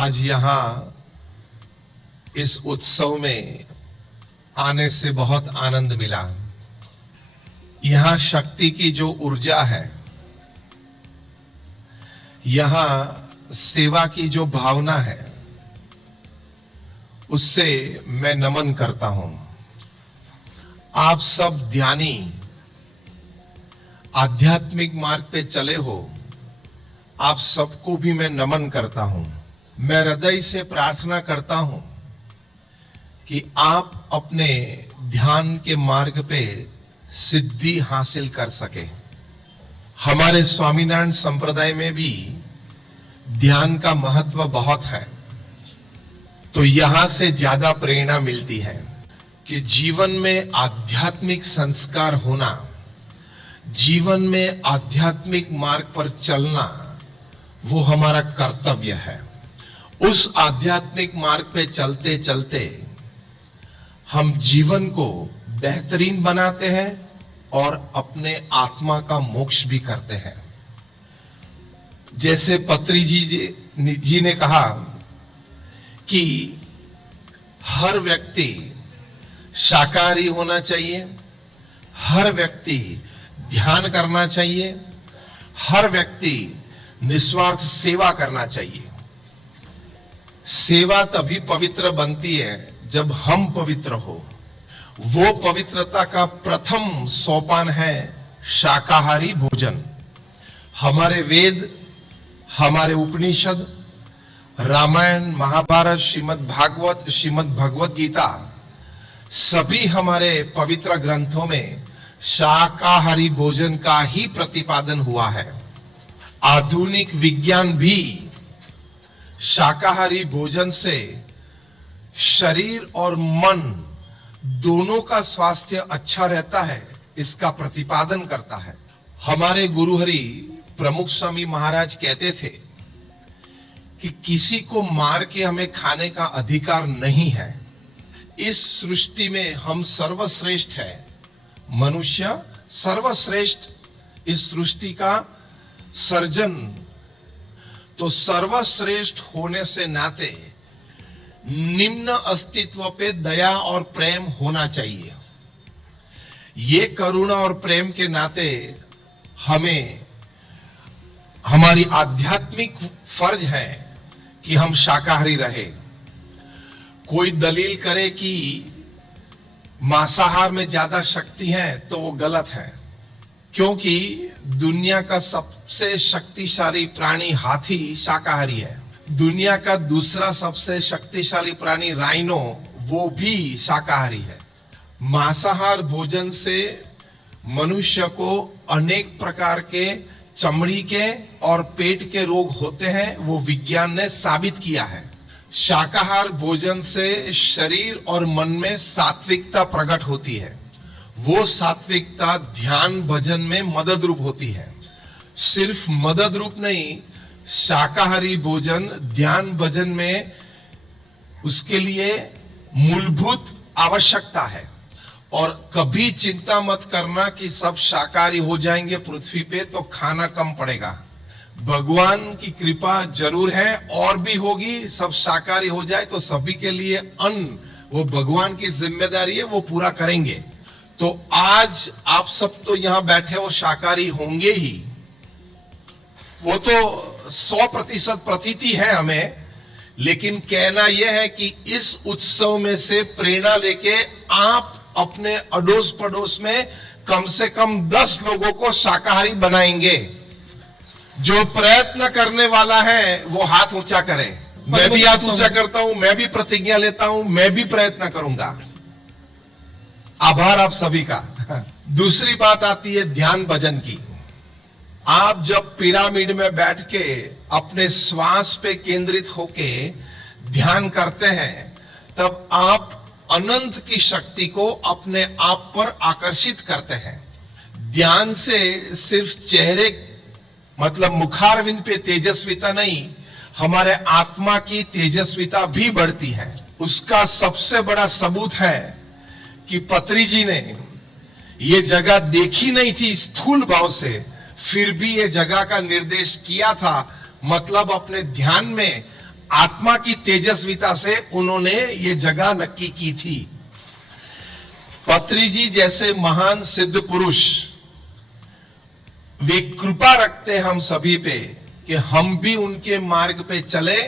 आज यहाँ इस उत्सव में आने से बहुत आनंद मिला। यहाँ शक्ति की जो ऊर्जा है, यहाँ सेवा की जो भावना है, उससे मैं नमन करता हूं। आप सब ध्यानी आध्यात्मिक मार्ग पे चले हो, आप सबको भी मैं नमन करता हूं। मैं हृदय से प्रार्थना करता हूं कि आप अपने ध्यान के मार्ग पे सिद्धि हासिल कर सके। हमारे स्वामीनारायण संप्रदाय में भी ध्यान का महत्व बहुत है, तो यहां से ज्यादा प्रेरणा मिलती है कि जीवन में आध्यात्मिक संस्कार होना, जीवन में आध्यात्मिक मार्ग पर चलना, वो हमारा कर्तव्य है। उस आध्यात्मिक मार्ग पे चलते चलते हम जीवन को बेहतरीन बनाते हैं और अपने आत्मा का मोक्ष भी करते हैं। जैसे पत्री जी ने कहा कि हर व्यक्ति शाकाहारी होना चाहिए, हर व्यक्ति ध्यान करना चाहिए, हर व्यक्ति निस्वार्थ सेवा करना चाहिए। सेवा तभी पवित्र बनती है जब हम पवित्र हो। वो पवित्रता का प्रथम सोपान है शाकाहारी भोजन। हमारे वेद, हमारे उपनिषद, रामायण, महाभारत, श्रीमद् भागवत, श्रीमद् भगवत गीता, सभी हमारे पवित्र ग्रंथों में शाकाहारी भोजन का ही प्रतिपादन हुआ है। आधुनिक विज्ञान भी शाकाहारी भोजन से शरीर और मन दोनों का स्वास्थ्य अच्छा रहता है, इसका प्रतिपादन करता है। हमारे गुरुहरि प्रमुख स्वामी महाराज कहते थे कि किसी को मार के हमें खाने का अधिकार नहीं है। इस सृष्टि में हम सर्वश्रेष्ठ है, मनुष्य सर्वश्रेष्ठ इस सृष्टि का सर्जन। तो सर्वश्रेष्ठ होने से नाते निम्न अस्तित्व पे दया और प्रेम होना चाहिए। ये करुणा और प्रेम के नाते हमें हमारी आध्यात्मिक फर्ज है कि हम शाकाहारी रहे। कोई दलील करे कि मांसाहार में ज्यादा शक्ति है तो वो गलत है, क्योंकि दुनिया का सबसे शक्तिशाली प्राणी हाथी शाकाहारी है। दुनिया का दूसरा सबसे शक्तिशाली प्राणी राइनो, वो भी शाकाहारी है। मांसाहार भोजन से मनुष्य को अनेक प्रकार के चमड़ी के और पेट के रोग होते हैं, वो विज्ञान ने साबित किया है। शाकाहार भोजन से शरीर और मन में सात्विकता प्रकट होती है। वो सात्विकता ध्यान भजन में मदद रूप होती है। सिर्फ मदद रूप नहीं, शाकाहारी भोजन ध्यान भजन में उसके लिए मूलभूत आवश्यकता है। और कभी चिंता मत करना कि सब शाकाहारी हो जाएंगे पृथ्वी पे तो खाना कम पड़ेगा। भगवान की कृपा जरूर है और भी होगी। सब शाकाहारी हो जाए तो सभी के लिए अन्न, वो भगवान की जिम्मेदारी है, वो पूरा करेंगे। तो आज आप सब तो यहां बैठे हो शाकाहारी होंगे ही, वो तो 100% प्रतीति है हमें। लेकिन कहना यह है कि इस उत्सव में से प्रेरणा लेके आप अपने अड़ोस पड़ोस में कम से कम 10 लोगों को शाकाहारी बनाएंगे। जो प्रयत्न करने वाला है वो हाथ ऊंचा करे। मैं भी हाथ ऊंचा करता हूं, मैं भी प्रतिज्ञा लेता हूं, मैं भी प्रयत्न करूंगा। आभार आप सभी का। दूसरी बात आती है ध्यान भजन की। आप जब पिरामिड में बैठ के अपने श्वास पे केंद्रित होके ध्यान करते हैं, तब आप अनंत की शक्ति को अपने आप पर आकर्षित करते हैं। ध्यान से सिर्फ चेहरे मतलब मुखारविंद पे तेजस्विता नहीं, हमारे आत्मा की तेजस्विता भी बढ़ती है। उसका सबसे बड़ा सबूत है कि पत्री जी ने ये जगह देखी नहीं थी स्थूल भाव से, फिर भी ये जगह का निर्देश किया था। मतलब अपने ध्यान में आत्मा की तेजस्विता से उन्होंने ये जगह नक्की की थी। पत्री जी जैसे महान सिद्ध पुरुष वे कृपा रखते हम सभी पे कि हम भी उनके मार्ग पे चले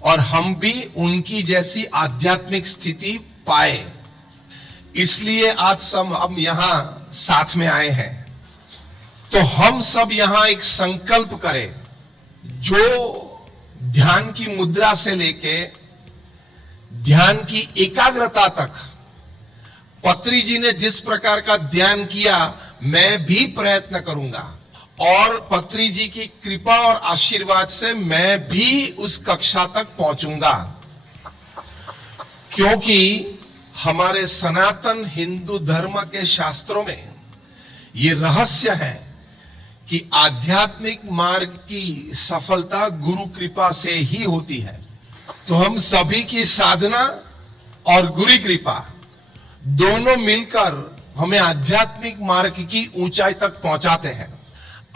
और हम भी उनकी जैसी आध्यात्मिक स्थिति पाए। इसलिए आज सब हम यहां साथ में आए हैं। तो हम सब यहां एक संकल्प करें, जो ध्यान की मुद्रा से लेके ध्यान की एकाग्रता तक पत्री जी ने जिस प्रकार का ध्यान किया, मैं भी प्रयत्न करूंगा और पत्री जी की कृपा और आशीर्वाद से मैं भी उस कक्षा तक पहुंचूंगा। क्योंकि हमारे सनातन हिंदू धर्म के शास्त्रों में ये रहस्य है कि आध्यात्मिक मार्ग की सफलता गुरु कृपा से ही होती है। तो हम सभी की साधना और गुरु कृपा दोनों मिलकर हमें आध्यात्मिक मार्ग की ऊंचाई तक पहुंचाते हैं।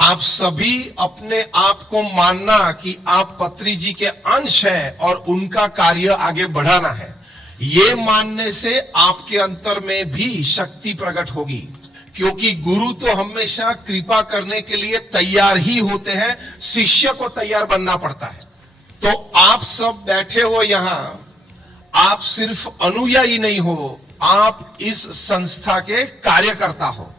आप सभी अपने आप को मानना कि आप पत्री जी के अंश हैं और उनका कार्य आगे बढ़ाना है। ये मानने से आपके अंतर में भी शक्ति प्रकट होगी, क्योंकि गुरु तो हमेशा कृपा करने के लिए तैयार ही होते हैं, शिष्य को तैयार बनना पड़ता है। तो आप सब बैठे हो यहां, आप सिर्फ अनुयायी नहीं हो, आप इस संस्था के कार्यकर्ता हो।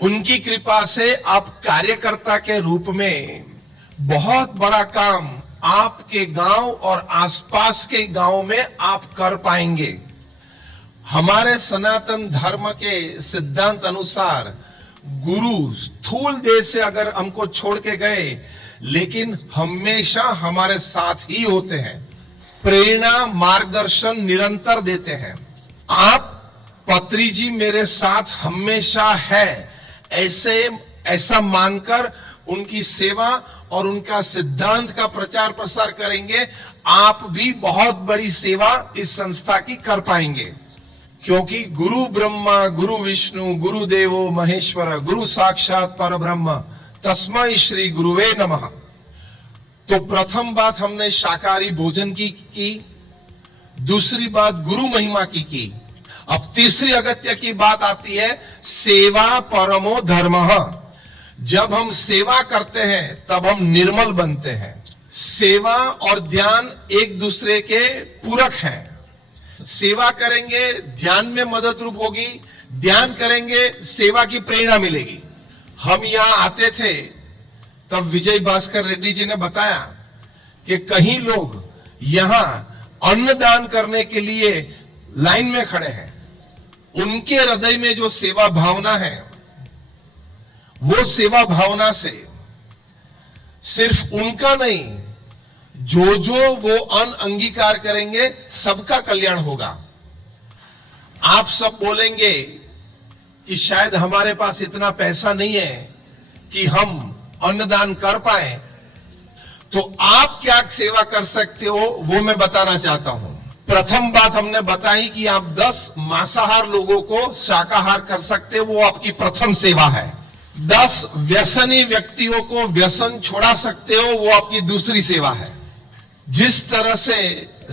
उनकी कृपा से आप कार्यकर्ता के रूप में बहुत बड़ा काम आपके गांव और आसपास के गांव में आप कर पाएंगे। हमारे सनातन धर्म के सिद्धांत अनुसार गुरु स्थूल देह से अगर हमको छोड़ के गए, लेकिन हमेशा हमारे साथ ही होते हैं, प्रेरणा मार्गदर्शन निरंतर देते हैं। आप पत्री जी मेरे साथ हमेशा है ऐसा मानकर उनकी सेवा और उनका सिद्धांत का प्रचार प्रसार करेंगे, आप भी बहुत बड़ी सेवा इस संस्था की कर पाएंगे। क्योंकि गुरु ब्रह्मा गुरु विष्णु गुरु देवो महेश्वर गुरु साक्षात परब्रह्म तस्मै श्री गुरुवे नमः। तो प्रथम बात हमने शाकाहारी भोजन की, दूसरी बात गुरु महिमा की। अब तीसरी अगत्य की बात आती है सेवा परमो धर्मः। जब हम सेवा करते हैं तब हम निर्मल बनते हैं। सेवा और ध्यान एक दूसरे के पूरक हैं। सेवा करेंगे, ध्यान में मदद रूप होगी, ध्यान करेंगे, सेवा की प्रेरणा मिलेगी। हम यहां आते थे तब विजय भास्कर रेड्डी जी ने बताया कि कहीं लोग यहां अन्नदान करने के लिए लाइन में खड़े हैं। उनके हृदय में जो सेवा भावना है, वो सेवा भावना से सिर्फ उनका नहीं, जो वो अन्न अंगीकार करेंगे सबका कल्याण होगा। आप सब बोलेंगे कि शायद हमारे पास इतना पैसा नहीं है कि हम अन्नदान कर पाए, तो आप क्या सेवा कर सकते हो वो मैं बताना चाहता हूं। प्रथम बात हमने बताई कि आप 10 मांसाहार लोगों को शाकाहार कर सकते हो, वो आपकी प्रथम सेवा है। 10 व्यसनी व्यक्तियों को व्यसन छोड़ा सकते हो, वो आपकी दूसरी सेवा है। जिस तरह से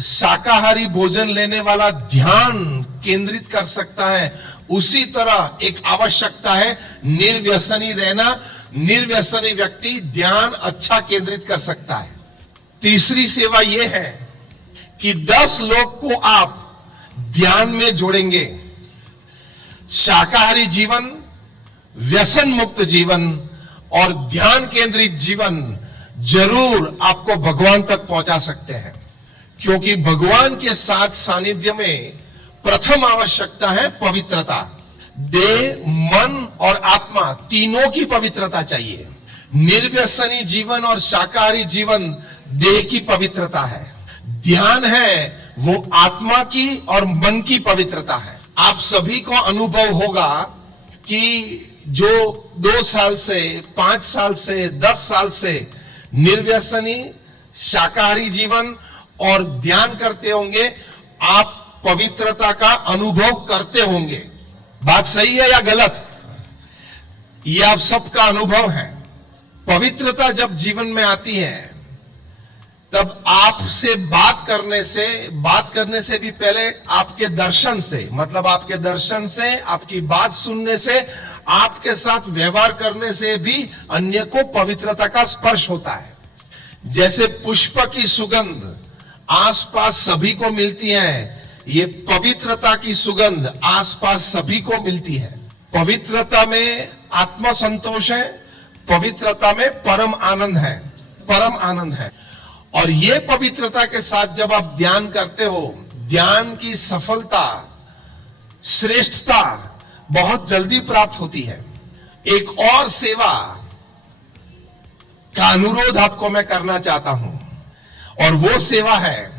शाकाहारी भोजन लेने वाला ध्यान केंद्रित कर सकता है, उसी तरह एक आवश्यकता है निर्व्यसनी रहना। निर्व्यसनी व्यक्ति ध्यान अच्छा केंद्रित कर सकता है। तीसरी सेवा यह है कि 10 लोग को आप ध्यान में जोड़ेंगे। शाकाहारी जीवन, व्यसन मुक्त जीवन और ध्यान केंद्रित जीवन जरूर आपको भगवान तक पहुंचा सकते हैं। क्योंकि भगवान के साथ सानिध्य में प्रथम आवश्यकता है पवित्रता। देह, मन और आत्मा तीनों की पवित्रता चाहिए। निर्व्यसनी जीवन और शाकाहारी जीवन देह की पवित्रता है। ध्यान है वो आत्मा की और मन की पवित्रता है। आप सभी को अनुभव होगा कि जो 2 साल से, 5 साल से, 10 साल से निर्व्यसनी शाकाहारी जीवन और ध्यान करते होंगे, आप पवित्रता का अनुभव करते होंगे। बात सही है या गलत? ये आप सबका अनुभव है। पवित्रता जब जीवन में आती है तब आपसे बात करने से भी पहले आपके दर्शन से, मतलब आपके दर्शन से, आपकी बात सुनने से, आपके साथ व्यवहार करने से भी अन्य को पवित्रता का स्पर्श होता है। जैसे पुष्प की सुगंध आसपास सभी को मिलती है, ये पवित्रता की सुगंध आसपास सभी को मिलती है। पवित्रता में आत्म संतोष है, पवित्रता में परम आनंद है, परम आनंद है। और ये पवित्रता के साथ जब आप ध्यान करते हो, ध्यान की सफलता, श्रेष्ठता बहुत जल्दी प्राप्त होती है। एक और सेवा का अनुरोध आपको मैं करना चाहता हूं, और वो सेवा है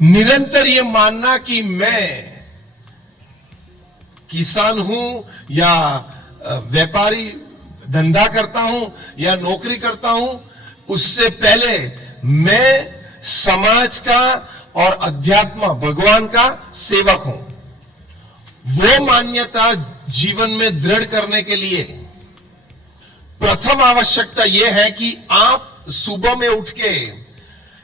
निरंतर ये मानना कि मैं किसान हूं या व्यापारी, धंधा करता हूं या नौकरी करता हूं, उससे पहले मैं समाज का और अध्यात्म भगवान का सेवक हूं। वो मान्यता जीवन में दृढ़ करने के लिए प्रथम आवश्यकता यह है कि आप सुबह में उठ के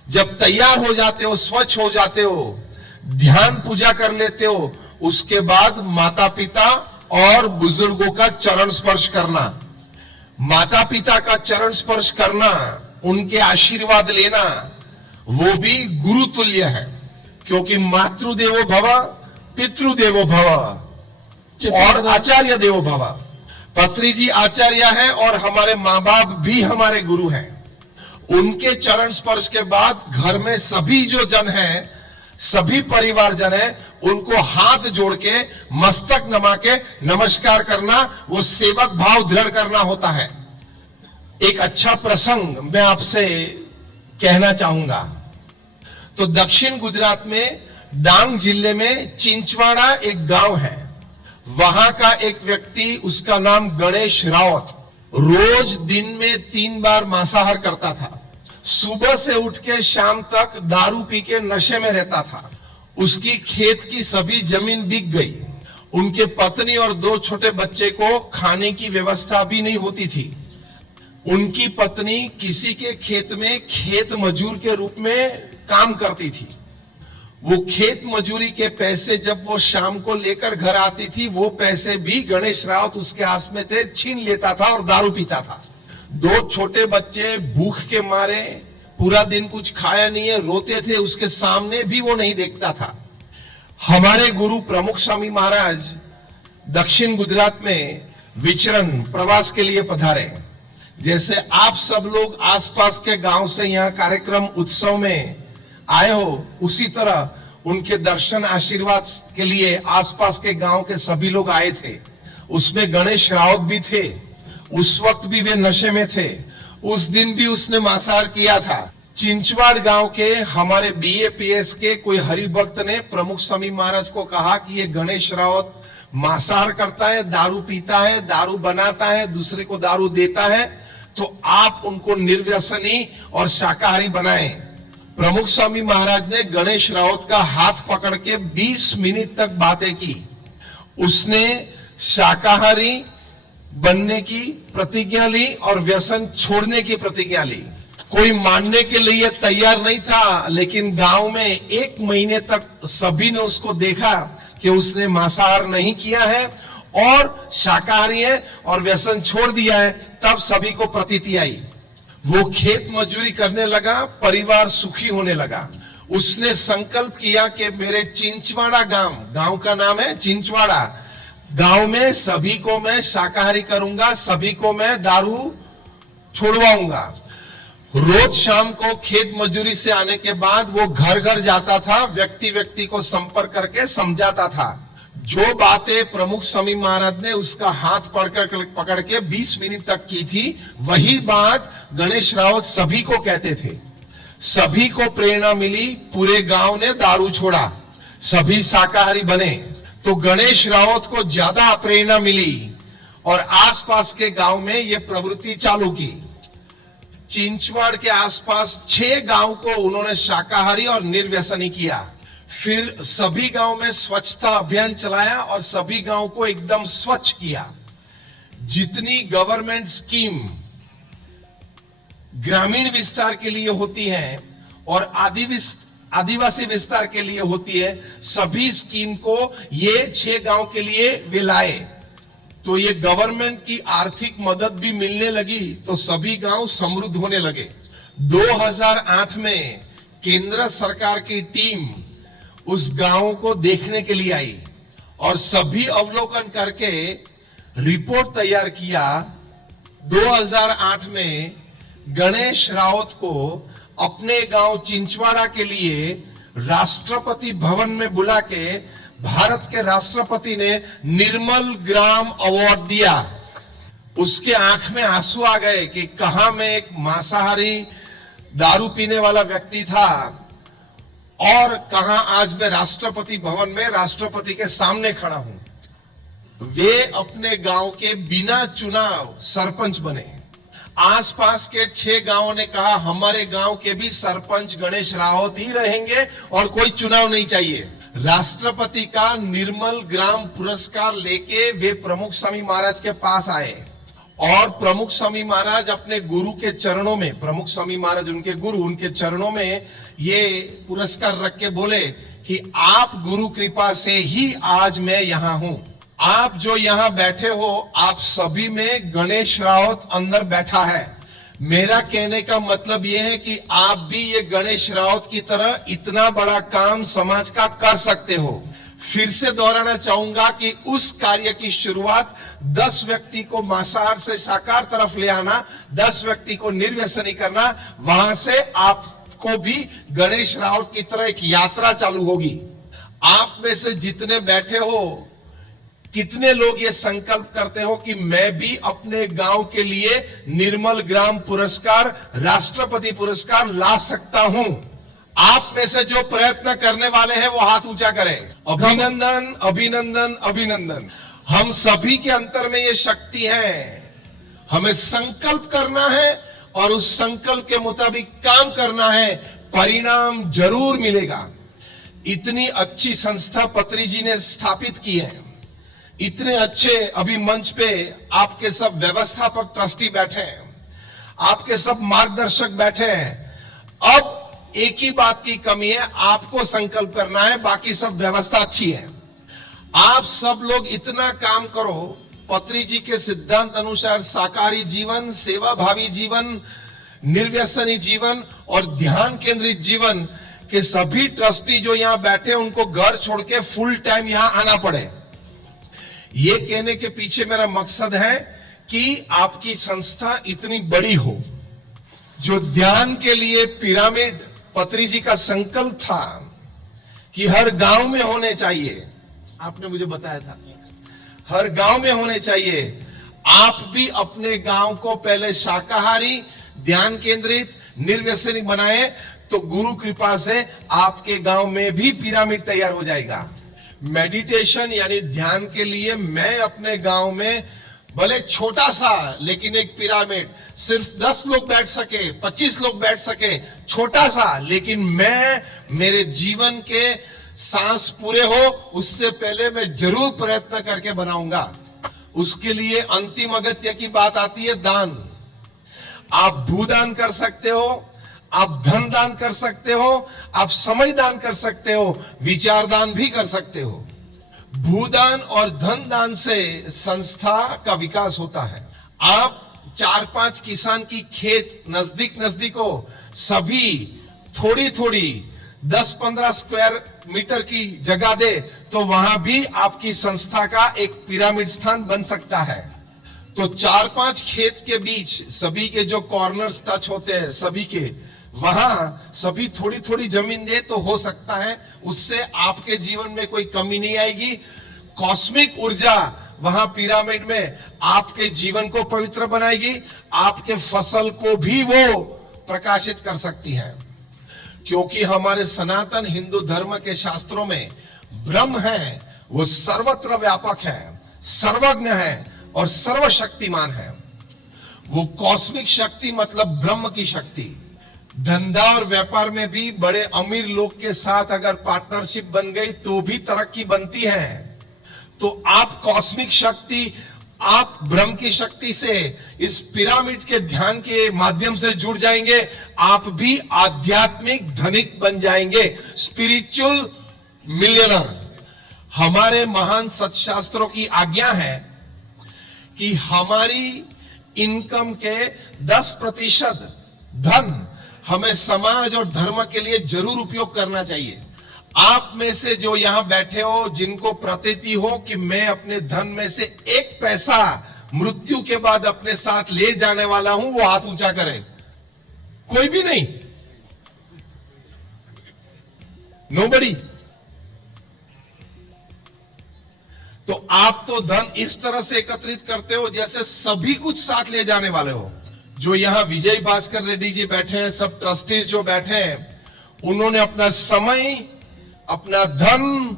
जब तैयार हो जाते हो, स्वच्छ हो जाते हो, ध्यान पूजा कर लेते हो, उसके बाद माता पिता और बुजुर्गों का चरण स्पर्श करना, माता पिता का चरण स्पर्श करना, उनके आशीर्वाद लेना, वो भी गुरु तुल्य है। क्योंकि मातृदेवो भव, पितृदेवो भव और आचार्य देवो भव। पत्री जी आचार्य है और हमारे माँ बाप भी हमारे गुरु हैं। उनके चरण स्पर्श के बाद घर में सभी जो जन हैं, सभी परिवार जन हैं, उनको हाथ जोड़ के मस्तक नमा के नमस्कार करना, वो सेवक भाव दृढ़ करना होता है। एक अच्छा प्रसंग मैं आपसे कहना चाहूंगा। तो दक्षिण गुजरात में डांग जिले में चिंचवाड़ा एक गांव है। वहां का एक व्यक्ति, उसका नाम गणेश रावत, रोज दिन में 3 बार मांसाहार करता था। सुबह से उठ के शाम तक दारू पी के नशे में रहता था। उसकी खेत की सभी जमीन बिक गई। उनके पत्नी और 2 छोटे बच्चे को खाने की व्यवस्था भी नहीं होती थी। उनकी पत्नी किसी के खेत में खेत मजूर के रूप में काम करती थी। वो खेत मजूरी के पैसे जब वो शाम को लेकर घर आती थी, वो पैसे भी गणेश रावत उसके हाथ में थे, छीन लेता था और दारू पीता था। 2 छोटे बच्चे भूख के मारे पूरा दिन कुछ खाया नहीं है, रोते थे, उसके सामने भी वो नहीं देखता था। हमारे गुरु प्रमुख स्वामी महाराज दक्षिण गुजरात में विचरण प्रवास के लिए पधारे। जैसे आप सब लोग आसपास के गांव से यहाँ कार्यक्रम उत्सव में आए हो, उसी तरह उनके दर्शन आशीर्वाद के लिए आसपास के गांव के सभी लोग आए थे। उसमें गणेश रावत भी थे। उस वक्त भी वे नशे में थे। उस दिन भी उसने मांसाहार किया था। चिंचवाड़ गांव के हमारे BAPS के कोई हरिभक्त ने प्रमुख स्वामी महाराज को कहा कि ये गणेश रावत मांसाहार करता है, दारू पीता है, दारू बनाता है, दूसरे को दारू देता है, तो आप उनको निर्व्यसनी और शाकाहारी बनाएं। प्रमुख स्वामी महाराज ने गणेश रावत का हाथ पकड़ के 20 मिनट तक बातें की। उसने शाकाहारी बनने की प्रतिज्ञा ली और व्यसन छोड़ने की प्रतिज्ञा ली। कोई मानने के लिए तैयार नहीं था, लेकिन गांव में 1 महीने तक सभी ने उसको देखा कि उसने मांसाहार नहीं किया है और शाकाहारी है और व्यसन छोड़ दिया है। तब सभी को प्रतीति आई। वो खेत मजदूरी करने लगा, परिवार सुखी होने लगा। उसने संकल्प किया कि मेरे चिंचवाड़ा गांव का नाम है चिंचवाड़ा, गांव में सभी को मैं शाकाहारी करूंगा, सभी को मैं दारू छोड़वाऊंगा। रोज शाम को खेत मजदूरी से आने के बाद वो घर घर जाता था, व्यक्ति व्यक्ति को संपर्क करके समझाता था। जो बातें प्रमुख स्वामी महाराज ने उसका हाथ पकड़ के 20 मिनट तक की थी, वही बात गणेश रावत सभी को कहते थे। सभी को प्रेरणा मिली, पूरे गांव ने दारू छोड़ा, सभी शाकाहारी बने। तो गणेश रावत को ज्यादा प्रेरणा मिली और आसपास के गांव में यह प्रवृत्ति चालू की। चिंचवाड़ के आसपास 6 गांव को उन्होंने शाकाहारी और निर्व्यसनी किया। फिर सभी गांव में स्वच्छता अभियान चलाया और सभी गांव को एकदम स्वच्छ किया। जितनी गवर्नमेंट स्कीम ग्रामीण विस्तार के लिए होती हैं और आदिवासी विस्तार के लिए होती है। सभी स्कीम को ये 6 गांव के लिए वे लाए, तो ये गवर्नमेंट की आर्थिक मदद भी मिलने लगी, तो सभी गांव समृद्ध होने लगे। 2008 में केंद्र सरकार की टीम उस गांव को देखने के लिए आई और सभी अवलोकन करके रिपोर्ट तैयार किया। 2008 में गणेश राउत को अपने गांव चिंचवाड़ा के लिए राष्ट्रपति भवन में बुला के भारत के राष्ट्रपति ने निर्मल ग्राम अवार्ड दिया। उसके आंख में आंसू आ गए कि कहां मैं एक मांसाहारी दारू पीने वाला व्यक्ति था और कहां आज मैं राष्ट्रपति भवन में राष्ट्रपति के सामने खड़ा हूं। वे अपने गांव के बिना चुनाव सरपंच बने। आसपास के 6 गांवों ने कहा हमारे गांव के भी सरपंच गणेश राउत ही रहेंगे और कोई चुनाव नहीं चाहिए। राष्ट्रपति का निर्मल ग्राम पुरस्कार लेके वे प्रमुख स्वामी महाराज के पास आए और प्रमुख स्वामी महाराज अपने गुरु के चरणों में, प्रमुख स्वामी महाराज उनके गुरु, उनके चरणों में ये पुरस्कार रख के बोले कि आप गुरु कृपा से ही आज मैं यहां हूं। आप जो यहां बैठे हो, आप सभी में गणेश राउत अंदर बैठा है। मेरा कहने का मतलब यह है कि आप भी ये गणेश राउत की तरह इतना बड़ा काम समाज का कर सकते हो। फिर से दोहराना चाहूंगा कि उस कार्य की शुरुआत 10 व्यक्ति को मांसाहार से शाकाहार तरफ ले आना, 10 व्यक्ति को निर्व्यसनी करना, वहां से आपको भी गणेश राउत की तरह एक यात्रा चालू होगी। आप में से जितने बैठे हो, कितने लोग ये संकल्प करते हो कि मैं भी अपने गांव के लिए निर्मल ग्राम पुरस्कार, राष्ट्रपति पुरस्कार ला सकता हूं? आप में से जो प्रयत्न करने वाले हैं वो हाथ ऊंचा करें। अभिनंदन, अभिनंदन, अभिनंदन। हम सभी के अंतर में ये शक्ति है। हमें संकल्प करना है और उस संकल्प के मुताबिक काम करना है, परिणाम जरूर मिलेगा। इतनी अच्छी संस्था पत्री जी ने स्थापित की है, इतने अच्छे अभी मंच पे आपके सब व्यवस्थापक ट्रस्टी बैठे हैं, आपके सब मार्गदर्शक बैठे हैं। अब एक ही बात की कमी है, आपको संकल्प करना है, बाकी सब व्यवस्था अच्छी है। आप सब लोग इतना काम करो, पत्री जी के सिद्धांत अनुसार शाकाहारी जीवन, सेवा भावी जीवन, निर्व्यसनी जीवन और ध्यान केंद्रित जीवन के सभी ट्रस्टी जो यहां बैठे उनको घर छोड़ के फुल टाइम यहां आना पड़े। ये कहने के पीछे मेरा मकसद है कि आपकी संस्था इतनी बड़ी हो। जो ध्यान के लिए पिरामिड पत्री जी का संकल्प था कि हर गांव में होने चाहिए, आपने मुझे बताया था हर गांव में होने चाहिए। आप भी अपने गांव को पहले शाकाहारी, ध्यान केंद्रित, निर्व्यसनी बनाए तो गुरु कृपा से आपके गांव में भी पिरामिड तैयार हो जाएगा। मेडिटेशन यानी ध्यान के लिए मैं अपने गांव में भले छोटा सा लेकिन एक पिरामिड, सिर्फ 10 लोग बैठ सके, 25 लोग बैठ सके, छोटा सा, लेकिन मैं मेरे जीवन के सांस पूरे हो उससे पहले मैं जरूर प्रयत्न करके बनाऊंगा। उसके लिए अंतिम अगत्य की बात आती है दान। आप भूदान कर सकते हो, आप धन दान कर सकते हो, आप समय दान कर सकते हो, विचार दान भी कर सकते हो। भूदान और धन दान से संस्था का विकास होता है। आप 4-5 किसान की खेत नजदीक हो, सभी थोड़ी थोड़ी 10-15 स्क्वायर मीटर की जगह दे तो वहां भी आपकी संस्था का एक पिरामिड स्थान बन सकता है। तो 4-5 खेत के बीच सभी के जो कॉर्नर्स टच होते हैं, सभी के वहां सभी थोड़ी थोड़ी जमीन दे तो हो सकता है उससे आपके जीवन में कोई कमी नहीं आएगी। कॉस्मिक ऊर्जा वहां पिरामिड में आपके जीवन को पवित्र बनाएगी, आपके फसल को भी वो प्रकाशित कर सकती है। क्योंकि हमारे सनातन हिंदू धर्म के शास्त्रों में ब्रह्म है, वो सर्वत्र व्यापक है, सर्वज्ञ है और सर्वशक्तिमान है। वो कॉस्मिक शक्ति मतलब ब्रह्म की शक्ति। धंधा और व्यापार में भी बड़े अमीर लोग के साथ अगर पार्टनरशिप बन गई तो भी तरक्की बनती है। तो आप कॉस्मिक शक्ति आप ब्रह्म की शक्ति से इस पिरामिड के ध्यान के माध्यम से जुड़ जाएंगे, आप भी आध्यात्मिक धनिक बन जाएंगे, स्पिरिचुअल मिलियनर। हमारे महान सत्शास्त्रों की आज्ञा है कि हमारी इनकम के 10% धन हमें समाज और धर्म के लिए जरूर उपयोग करना चाहिए। आप में से जो यहां बैठे हो, जिनको प्रतीति हो कि मैं अपने धन में से 1 पैसा मृत्यु के बाद अपने साथ ले जाने वाला हूं, वो हाथ ऊंचा करे। कोई भी नहीं, नोबडी। तो आप तो धन इस तरह से एकत्रित करते हो जैसे सभी कुछ साथ ले जाने वाले हो। जो यहां विजय भास्कर रेड्डी जी बैठे हैं, सब ट्रस्टीज जो बैठे हैं, उन्होंने अपना समय, अपना धन,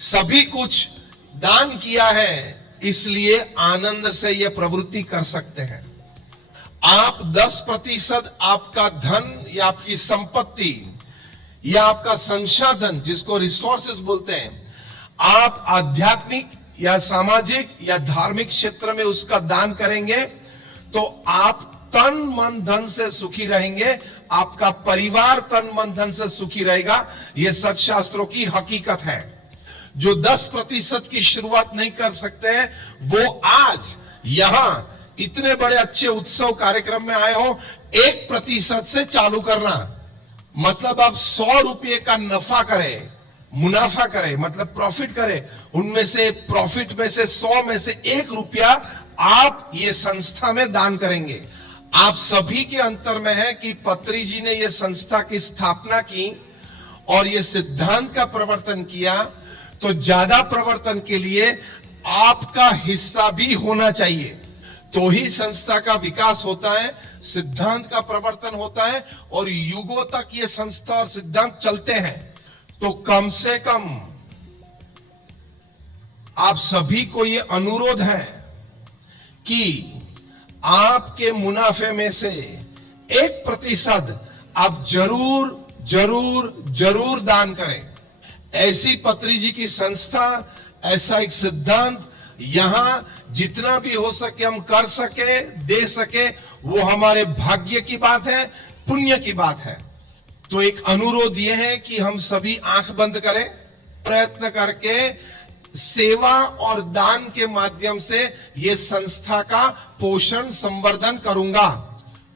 सभी कुछ दान किया है, इसलिए आनंद से यह प्रवृत्ति कर सकते हैं। आप 10% आपका धन या आपकी संपत्ति या आपका संसाधन, जिसको रिसोर्सेस बोलते हैं, आप आध्यात्मिक या सामाजिक या धार्मिक क्षेत्र में उसका दान करेंगे तो आप तन मन धन से सुखी रहेंगे, आपका परिवार तन मन धन से सुखी रहेगा। यह सत्शास्त्रों की हकीकत है। जो 10% की शुरुआत नहीं कर सकते हैं, वो आज यहां इतने बड़े अच्छे उत्सव कार्यक्रम में आए हो, 1% से चालू करना मतलब आप 100 रुपये का नफा करें, मुनाफा करे, मतलब प्रॉफिट करे, उनमें से प्रॉफिट में से 100 में से 1 रुपया आप ये संस्था में दान करेंगे। आप सभी के अंतर में है कि पत्री जी ने ये संस्था की स्थापना की और ये सिद्धांत का प्रवर्तन किया, तो ज्यादा प्रवर्तन के लिए आपका हिस्सा भी होना चाहिए, तो ही संस्था का विकास होता है, सिद्धांत का प्रवर्तन होता है और युगों तक ये संस्था और सिद्धांत चलते हैं। तो कम से कम आप सभी को ये अनुरोध है कि आपके मुनाफे में से 1% आप जरूर जरूर जरूर दान करें। ऐसी पत्री जी की संस्था, ऐसा एक सिद्धांत यहां जितना भी हो सके हम कर सके, दे सके, वो हमारे भाग्य की बात है, पुण्य की बात है। तो एक अनुरोध यह है कि हम सभी आंख बंद करें, प्रयत्न करके सेवा और दान के माध्यम से ये संस्था का पोषण संवर्धन करूंगा।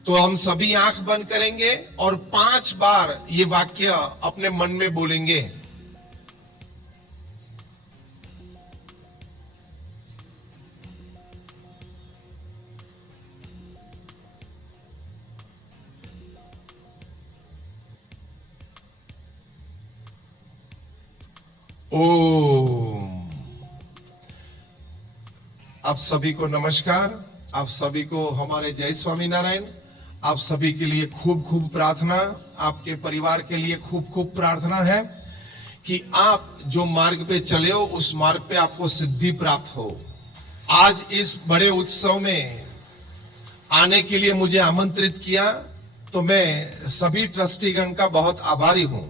तो हम सभी आंख बंद करेंगे और 5 बार ये वाक्य अपने मन में बोलेंगे। ओम। आप सभी को नमस्कार, आप सभी को हमारे जय स्वामीनारायण। आप सभी के लिए खूब खूब प्रार्थना, आपके परिवार के लिए खूब खूब प्रार्थना है कि आप जो मार्ग पे चले हो उस मार्ग पे आपको सिद्धि प्राप्त हो। आज इस बड़े उत्सव में आने के लिए मुझे आमंत्रित किया, तो मैं सभी ट्रस्टीगण का बहुत आभारी हूं।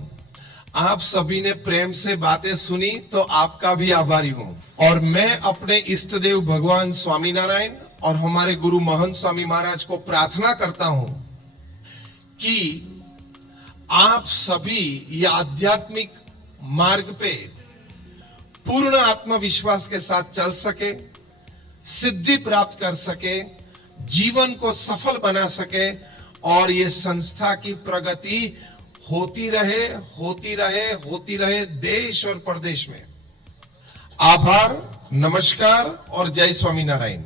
आप सभी ने प्रेम से बातें सुनी तो आपका भी आभारी हूं। और मैं अपने इष्ट देव भगवान स्वामीनारायण और हमारे गुरु महंत स्वामी महाराज को प्रार्थना करता हूं कि आप सभी ये आध्यात्मिक मार्ग पे पूर्ण आत्मविश्वास के साथ चल सके, सिद्धि प्राप्त कर सके, जीवन को सफल बना सके और ये संस्था की प्रगति होती रहे, होती रहे, होती रहे देश और प्रदेश में। आभार, नमस्कार और जय स्वामीनारायण।